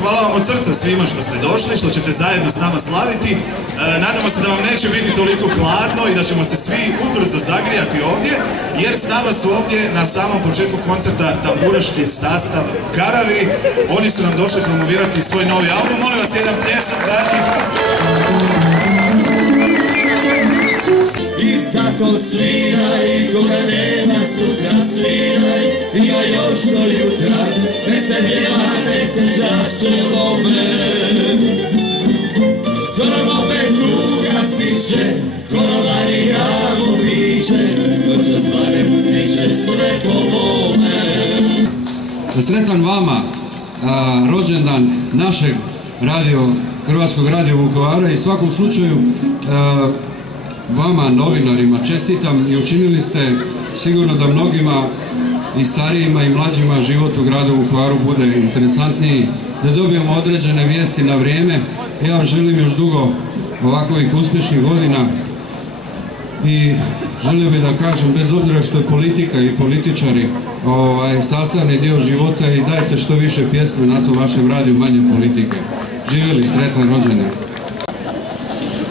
Hvala vam od srca svima što ste došli, što ćete zajedno s nama slaviti. Nadamo se da vam neće biti toliko hladno i da ćemo se svi ubrzo zagrijati ovdje, jer s nama su ovdje na samom početku koncerta tamburaški sastav Karavi. Oni su nam došli promovirati svoj novi album. Molim vas jedan pljesak za njih. I zato sviraj, koga nema sutra sviraj, ima još do jutra, ne se djela, ne se čaše lome. Zorom opet tuga stiče, kolari javu piće, noćas barem piše sve po mome. Sretan vama rođendan našeg Hrvatskog radija Vukovara i svakom slučaju vama, novinarima, čestitam i učinili ste sigurno da mnogima i starijima i mlađima život u gradu Vukovaru bude interesantniji, da dobijemo određene vijesti na vrijeme. Ja vam želim još dugo ovakvih uspješnih godina i želio bih da kažem, bez obzira što je politika i političari sastavni dio života, i dajte što više pjesme na tom vašem radiju, manje politike. Živjeli, sretan rođendan.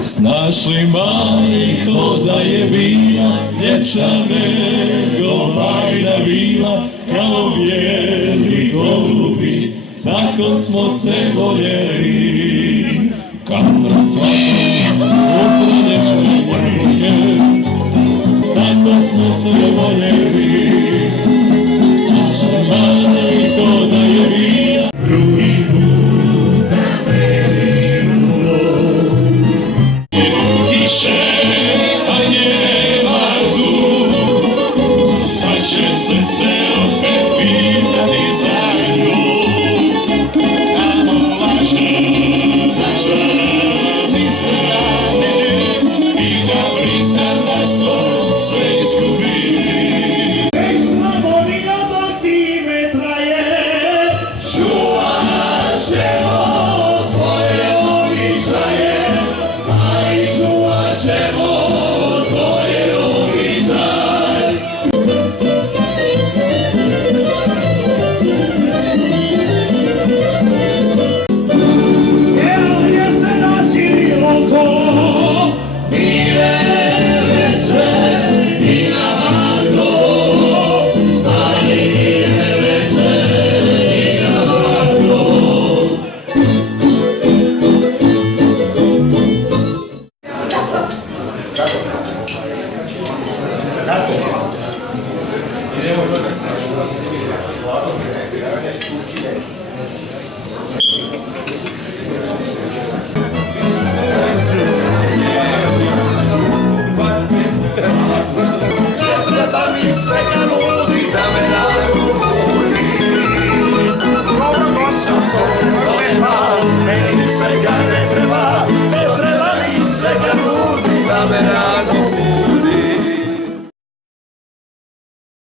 Znaš li mali da je bila ljepša nego bajna vila, kao bijeli golubi, tako smo se voljeli. Kad na svakom ukradeš ruke, tako smo se voljeli. Znaš li mali da je bila drugi put na Berlinu. A njema tu, sad će srce opet pitati za nju. Tamo laža, mi se radili i da priznam da su sve izgubili. Ej, Slavonija, dok time traje, čuvat ćemo tvoje običaje. Ćemo tvoje običaj. Evo je se naširilo kolo, mire večer i na Markovo, ali mire večer i na Markovo.